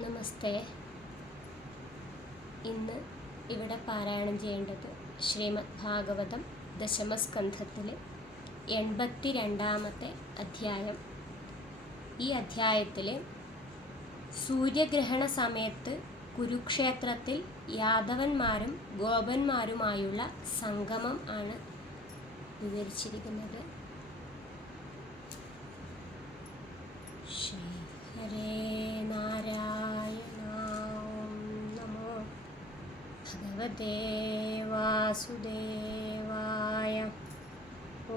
നമസ്തേ. ഇന്ന് ഇവിടെ പാരായണം ചെയ്യേണ്ടത് ശ്രീമദ് ഭാഗവതം ദശമസ്കന്ധത്തിലെ 82-ാമത്തെ അധ്യായം. ഈ അധ്യായത്തിലെ സൂര്യഗ്രഹണ സമയത്ത് കുരുക്ഷേത്രത്തിൽ യാദവന്മാരും ഗോപന്മാരുമായുള്ള സംഗമം ആണ് വിവരിച്ചിരിക്കുന്നത്. ഹരേ നാരായണ. ഓം നമോ ഭഗവതേ വാസുദേവായ.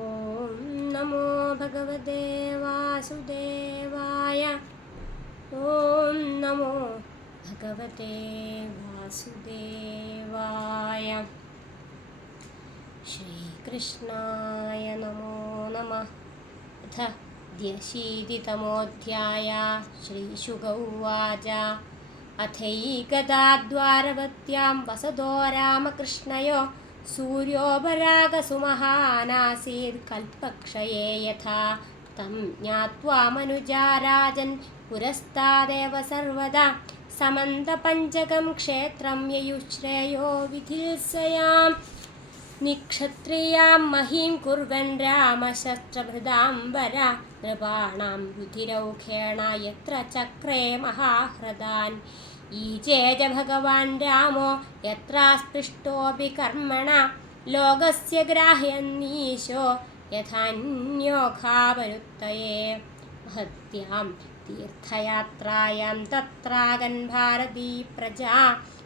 ഓം നമോ ഭഗവതേ വാസുദേവായ. ഓം നമോ ഭഗവതേ വാസുദേവായ. ശ്രീകൃഷ്ണായ നമോ നമഃ. അഥ 80-തമോऽധ്യായः. ശ്രീശുക ഉവാച. അഥൈകദാദ്വാരവത്യാം വസതോ രാമകൃഷ്ണയോ സൂര്യോപരാഗസുമഹാനാസീത് കൽപക്ഷയേ യഥാ തം ജ്ഞാത്വാ മനുജാ രാജൻ പുരസ്താദേവ സർവദാ സമന്തപഞ്ചകം ക്ഷേത്രം യയുശ്രേയോ വിധിൽസയാം. നിക്ഷത്രിയാം മഹീം കുർവൻ രാമശസ്ത്രഭൃതാംബര നൃപാണാം രുധിരൗഖേണ യത്ര ചക്രേ മഹാഹ്രദാൻ. ഈജേജ ഭഗവാൻ രാമോ യത്രാസ്പൃഷ്ടോപി കർമ്മണ ലോകസ്യ ഗ്രാഹ്യന്നീശോ യഥാന്യോഘാവരുത്തയേ. മഹത്യാം തീർത്ഥയാത്രായാം തത്രാഗൻ ഭാരതീ പ്രജാ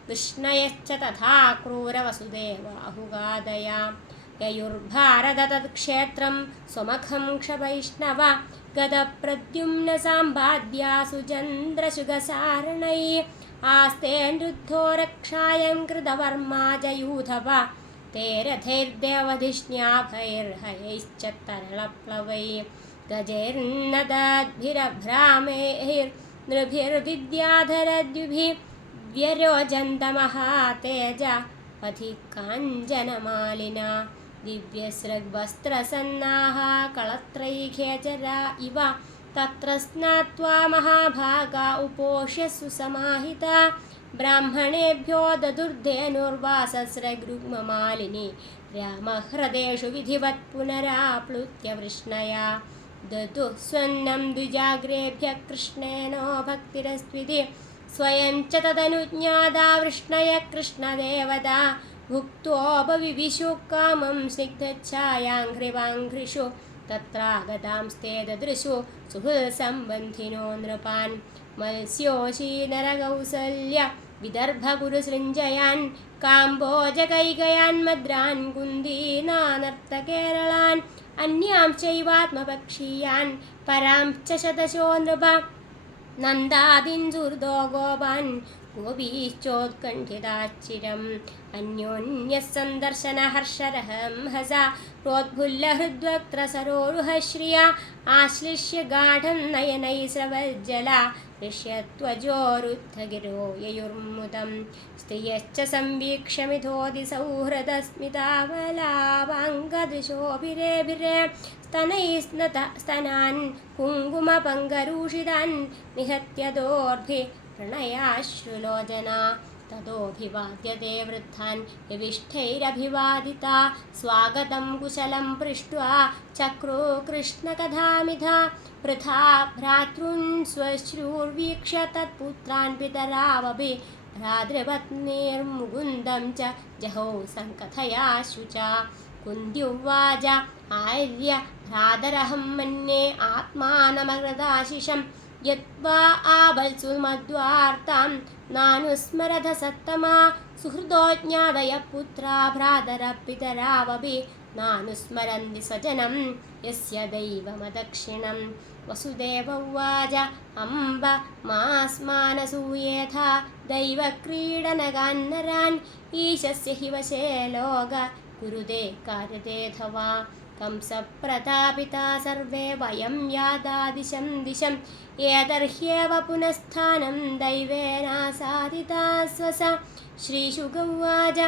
വിഷ്ണയശ്ച തഥാ ക്രൂരവസുദേവാഹുഗാദയാ. യയുർഭാരത തത്ക്ഷേത്രം സ്വമഖം ക്ഷവൈഷ്ണവ ഗതപ്രദ്യുമ്ന സാമ്പാദ്യാ സുചന്ദ്രശുഗസാരണൈ. ആസ്തേനൃദ്ധോ രക്ഷായം കൃതവർമാ ജയൂഥവ തേ രഥൈർദേവധിഷ്ണ്യാഭൈർഹയൈശ്ച തരളപ്ലവൈ. ഗജൈർനദദ്ഭിരഭ്രാമൈർനൃഭിർവിദ്യാധരദ്യുഭിः വ്യരോജന്തമഹാതേജ പഥി കാഞ്ചനമാലിനാ. ദിവ്യസൃഗ്വസ്ത്രസന്നാഹ കളത്രൈഖേചരാ ഇവ തത്ര സ്നാത്വാ മഹാഭാഗാ ഉപോഷ്യ സുസമാഹിതാ. ബ്രാഹ്മണേഭ്യോ ദദുർധേനുർവാസസ്രഗൃഗ്മമാലിനി രാമഹൃദേഷു വിധിവത് പുനരാപ്ലുത്യ വൃഷ്ണയാ. ദദുഃ സ്വന്നം ദ്വിജാഗ്രേഭ്യഃ കൃഷ്ണേനോ ഭക്തിരസ്ത്വിതി. സ്വയം ച തദനുജ്ഞാതാ വൃഷ്ണയ കൃഷ്ണദേവതാ. ഭുക്തോപവിവിശു കാമം സ്നിഗ്ധഛായാഘ്രിവാഘ്രിഷു തത്രാഗതാംസ്തേ ദദൃശു സുഹൃത്സംബന്ധിനോ നൃപാൻ. മത്സ്യോഷീ നരകൗസല്യ വിദർഭകുരുസൃഞ്ജയാൻ കാംബോജകൈകയാൻ മദ്രാൻ കുന്ദീനാനർത്തകേരളാൻ. അന്യാം ചൈവാത്മപക്ഷീയാൻ പരാംശ്ച ശതശോ നൃപ. നന്ദാദിൻസുഹൃദോ ഗോപാൻ ഗോപീശ്ചോത്കണ്ഠിതാച്ചിരം. അന്യോന്യഃ സന്ദർശന ഹർഷരഹംഹസ പ്രോദ്ഫുല്ലഹൃദ്വക്ത്രസരോരുഹശ്രിയ. ആശ്ലിഷ്യ ഗാഢം നയനൈ സ്രവജ്ജല ഋഷ്യത്വജോരുദ്ധഗിരോ യയുർമുദം. സ്ത്രിയശ്ച സംവീക്ഷ്യ മിഥോതി സൗഹൃദസ്മിതാവലാപാംഗദൃശോഭിരേഭിരേ. സ്തനാൻ കുങ്കുമപങ്കരൂഷിതാൻ നിഹത്യദോർഭി പ്രണയാശ്രുലോചനാ. തതോഭിവാദ്യത്തെ വൃദ്ധാൻ യവിഷ്ഠൈരഭിവാദിതാ. സ്വാഗതം കുശലം പൃഷ്ട്വാ ചക്രൂ കൃഷ്ണകഥാമിധാ. വൃഥാ ഭ്രാതॄൻ ശ്വശ്രൂർവീക്ഷ്യ തത്പുത്രാൻ പിതരാവപി. ഭ്രാതൃപത്നീർമുകുന്ദം ച ജഹൗ സംകഥയാശു ച. കുന്ത്യുവാച. ആര്യ ഭ്രാതരഹം മന്യേ ആത്മാനമകൃതാശിഷം. യദ്വാ ആബൽസു മദ്വാർത്താം നാനുസ്മരഥ സത്തമാ. സുഹൃദോ ജ്ഞാതയ പുത്രാ ഭ്രാതര പിതരാവപി നാനുസ്മരന്തി സ്വജനം യസ്യ ദൈവമദക്ഷിണം. വസുദേവ ഉവാച. അംബ മാസ്മാനസൂയേഥാ ദൈവക്രീഡനകാന്നരാൻ. ഈശസ്യ ഹി വശേ ലോക കുരുതേ കാര്യതേഥവാ. कंसप्रतापिता सर्वे वयं यादादिशं दिशं. एतर्ह्येव पुनस्थानं दैवेनासादिता स्वसा. श्रीशुक उवाच.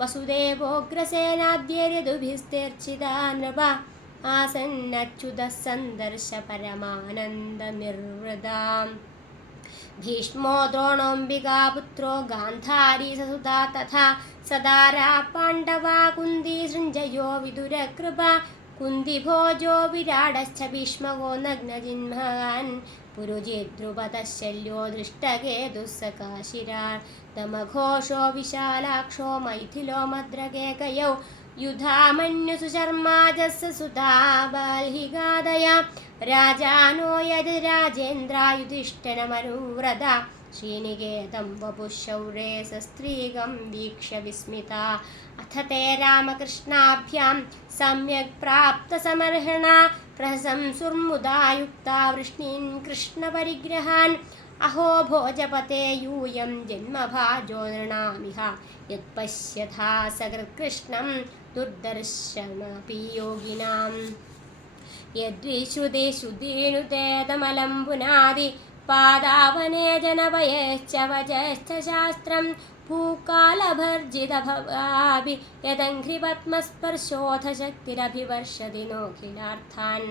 वसुदेवोग्रसेनाद्यैर्यदुभिस्तेर्चिदा नृपा. आसन्नच्युतः सन्दर्श परमानन्दनिर्वृदाम्. ഭീഷ്മോ ദ്രോണോऽംബികാപുത്രോ ഗാന്ധാരീ സസുതാ തഥാ സദാരാ പാണ്ഡവാ കുന്തി സൃഞ്ജയോ വിദുരകൃപ കുന്തിഭോജോ വിരാടശ്ച ഭീഷ്മകോ നഗ്നജിന്മഹാൻ പുരുജിദ്രുപതശല്യോ ദൃഷ്ടകേതുസ്സകാശിരാർദമഘോഷോ വിശാലാക്ഷോ മൈഥിലോ മദ്രകേകയൗ യുധാമന്യുസുശർമാജസ്സ സുധാ ബാൽഹികാദയാ രാജാനോ യതിരാജേന്ദ്രായുധിഷ്ഠിരമനുവ്രത ശ്രീനികേതം വപുശൗരേ സസ്ത്രീകം വീക്ഷ്യ വിസ്മിതാ അഥ തേ രാമകൃഷ്ണാഭ്യാം സമ്യക് പ്രാപ്തസമർഹണ പ്രശംസുർമുദായുക്താ വൃഷ്ണീൻ കൃഷ്ണപരിഗ്രഹാൻ അഹോ ഭോജപതേ യൂയം ജന്മഭാജോ നൃണാമിഹ യത്പശ്യഥാ സകൃത്കൃഷ്ണം ദുർദർശനമപി യോഗിനാം യദ്വിശുതി ശുദ്ധീനുതേതമലം പുനാദി പാദാവനേ ജനപയേശ്ച വചശ്ച ശാസ്ത്രം ഭൂകാലഭർജിതഭവാഭി യദംഘ്രിപത്മസ്പർശോധ ശക്തിരഭിവർഷതി നോഖിലാർത്ഥാൻ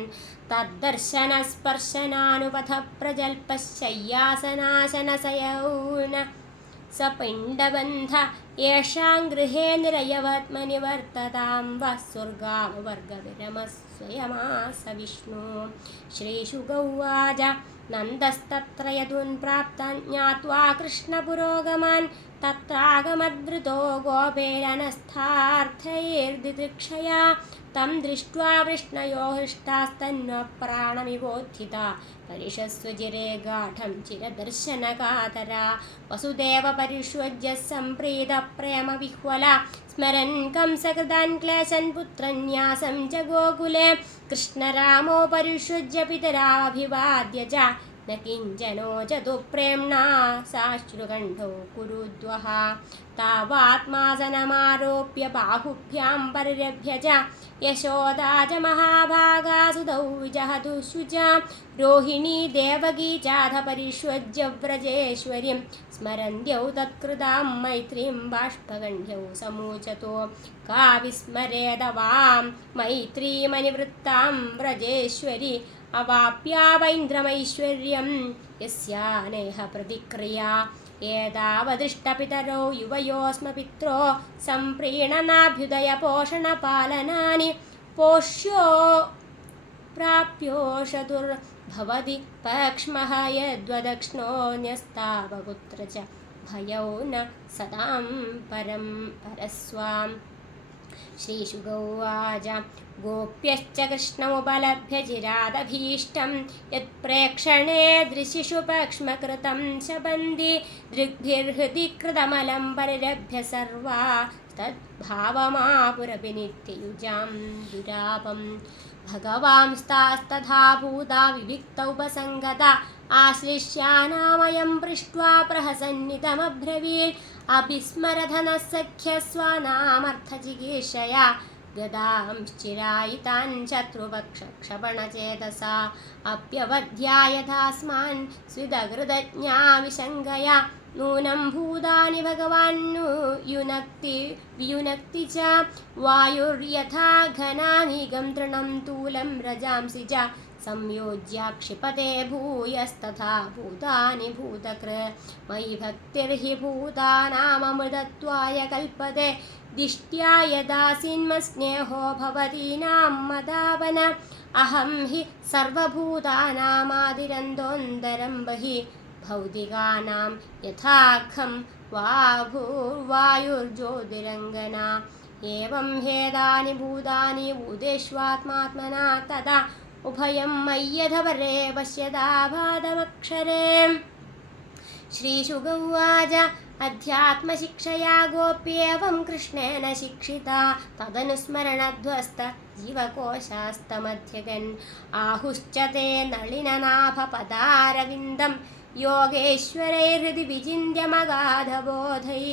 തദ്ദർശനസ്പർശനാനുപഥ പ്രജൽപശയ്യാസനാശനസയൗന സപിണ്ഡബന്ധ യേഷാം ഗൃഹേ നിരയവത്മനിവർത്തതാം വസ്വർഗാമവർഗവിരമസ്വയമാസ വിഷ്ണു ശ്രീശുഗൗവാച നന്ദസ്തത്ര യദൂൻ പ്രാപ്താൻ ജ്ഞാത്വാ കൃഷ്ണപുരോഗമാൻ തത്രാഗമദ്വൃതോ ഗോപേരനസ്ഥാർത്ഥൈർദിദൃക്ഷയാ തം ദൃഷ്ട്വാ വൃഷ്ണയോ ഹൃഷ്ടാസ്തന്വ പ്രാണമിവോത്ഥിതാ പരിഷസ്വജിരേ ഗാഠം ചിരദർശനകാതരാ വസുദേവ പരിഷ്വജ്യ സംപ്രീത പ്രേമവിഹ്വല സ്മരൻ കംസകൃതാൻ ക്ലേശൻ പുത്രന്യാസം ച ഗോകുലേ കൃഷ്ണരാമോ പരിഷ്വജ്യ പിതരാഭിവാദ്യ ച ന കിഞ്ചനോ ചതു പ്രേംണാ സാശ്രുകണ്ഠോ കുരുദ്വഹ താവാത്മാസനമാരോപ്യ ബാഹുഭ്യാം പരിരഭ്യ ച യശോദാ ച മഹാഭാഗാ സുതൗ വിജഹതു ശുചാ രോഹിണീ ദേവകീ ചാധ പരിഷ്വജ്യ വ്രജേശ്വരീം സ്മരന്ത്യൗ തത്കൃതാം മൈത്രീം ബാഷ്പഗണ്ഠ്യൗ സമൂചതോ കാ വിസ്മരേത വാം മൈത്രീമനിവൃത്താം വ്രജേശ്വരി അവാപ്യാവൈന്ദ്രമൈശ്വര്യം യസ്യാനേഹ പ്രതിക്രിയാ ഏതാവദൃഷ്ടപിതരോ യുവയോസ്മ പിത്രോ സംപ്രീണനാഭ്യുദയ പോഷണപാലനാനി പോഷ്യോ പ്രാപ്യോഷതുർഭവതി പക്ഷ്മഃ യദ്വദക്ഷ്ണോऽന്യസ്താവകുത്ര ച ഭയൗ ന സദാം പരസ്വാം ശ്രീശുഗൗവാച ഗോപ്യശ്ച കൃഷ്ണമുപലഭ്യ ചിരാദഭീഷ്ടം യത്പ്രേക്ഷണേ ദൃശിഷു പക്ഷ്മകൃതം ശബന്തി ദൃഗ്ഭിർഹൃദി കൃതമലം പരിരഭ്യ സർവാ തദ്ഭാവമാപുരപി നിത്യയുജാം ദുരാപം ഭഗവാംസ്താസ്തഥാ ഭൂതാ വിവിക്തൗപസംഗത ആശ്ലിഷ്യാനാമയം പൃഷ്ട്വാ പ്രഹസന്നിതമബ്രവീത് അഭിസ്മരധനഃ സഖ്യസ്വാനാമർത്ഥചികീർഷയാ ഗദാംശ്ചിരായിതാൻ ശത്രുപക്ഷക്ഷപണചേതസാ അപ്യവധ്യായഥാസ്മാൻ സ്വിദകൃതജ്ഞാ വിശങ്കയാ നൂനം ഭൂതാനി ഭഗവാൻ വിയുനക്തി ച വായുർയഥാ ഘനാനികം തൃണം തൂലം രജാംസി ച സംയോജ്യ ക്ഷിപതേ ഭൂയസ്തഥാ ഭൂതാനി ഭൂതകൃ മയി ഭക്തിർഹി ഭൂതാനാമമൃതത്വായ കൽപ്പതേ ദിഷ്ട്യാ യദാസിന്മസ്നേഹോ ഭവതീനാം മദാവന അഹം ഹി സർവഭൂതാനാമാദിരന്തോന്തരം ബഹി ഭൗതികാനാം യഥാഖം വായുർജ്യോതിരംഗന ഏവം ഹേതാനി ഭൂതാനി ഭൂതേഷ്വാത്മാത്മനാ തദാ ഉഭയം മയ്യധവരേ പശ്യതാഭാതമക്ഷരേ ശ്രീശുഗൗവാച അധ്യാത്മശിക്ഷയാ ഗോപ്യേവം കൃഷ്ണേന ശിക്ഷിതാ തദനുസ്മരണധ്വസ്ത ജീവകോശാസ്തമധ്യഗൻ ആഹുശ്ച തേ നളിനനാഭപദാരവിന്ദം യോഗേശ്വരൈർഹൃദി വിചിന്യമഗാധബോധൈ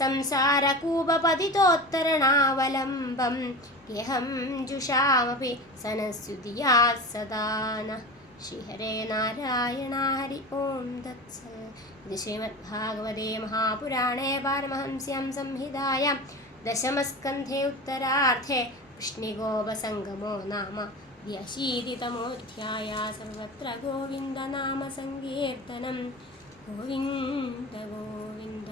സംസാരകൂപപതിതോത്തരണാവലംബം യഹം ജുഷാമപി സനസ്യുതിയാ സദാ നഃ ശ്രീഹരേ നാരായണ ഹരി ഓം തത്സത്. ഇത് ശ്രീമദ്ഭാഗവതേ മഹാപുരാണേ പാരമഹംസ്യാം സംഹിതായാം ദശമസ്കന്ധേ ഉത്തരാർദ്ധേ വൃഷ്ണിഗോപസംഗമോ നാമ 82-तमोऽध्यायः. सर्वत्र गोविन्दनामसङ्कीर्तनम्. ഗോവിന്ദ ഗോവിന്ദ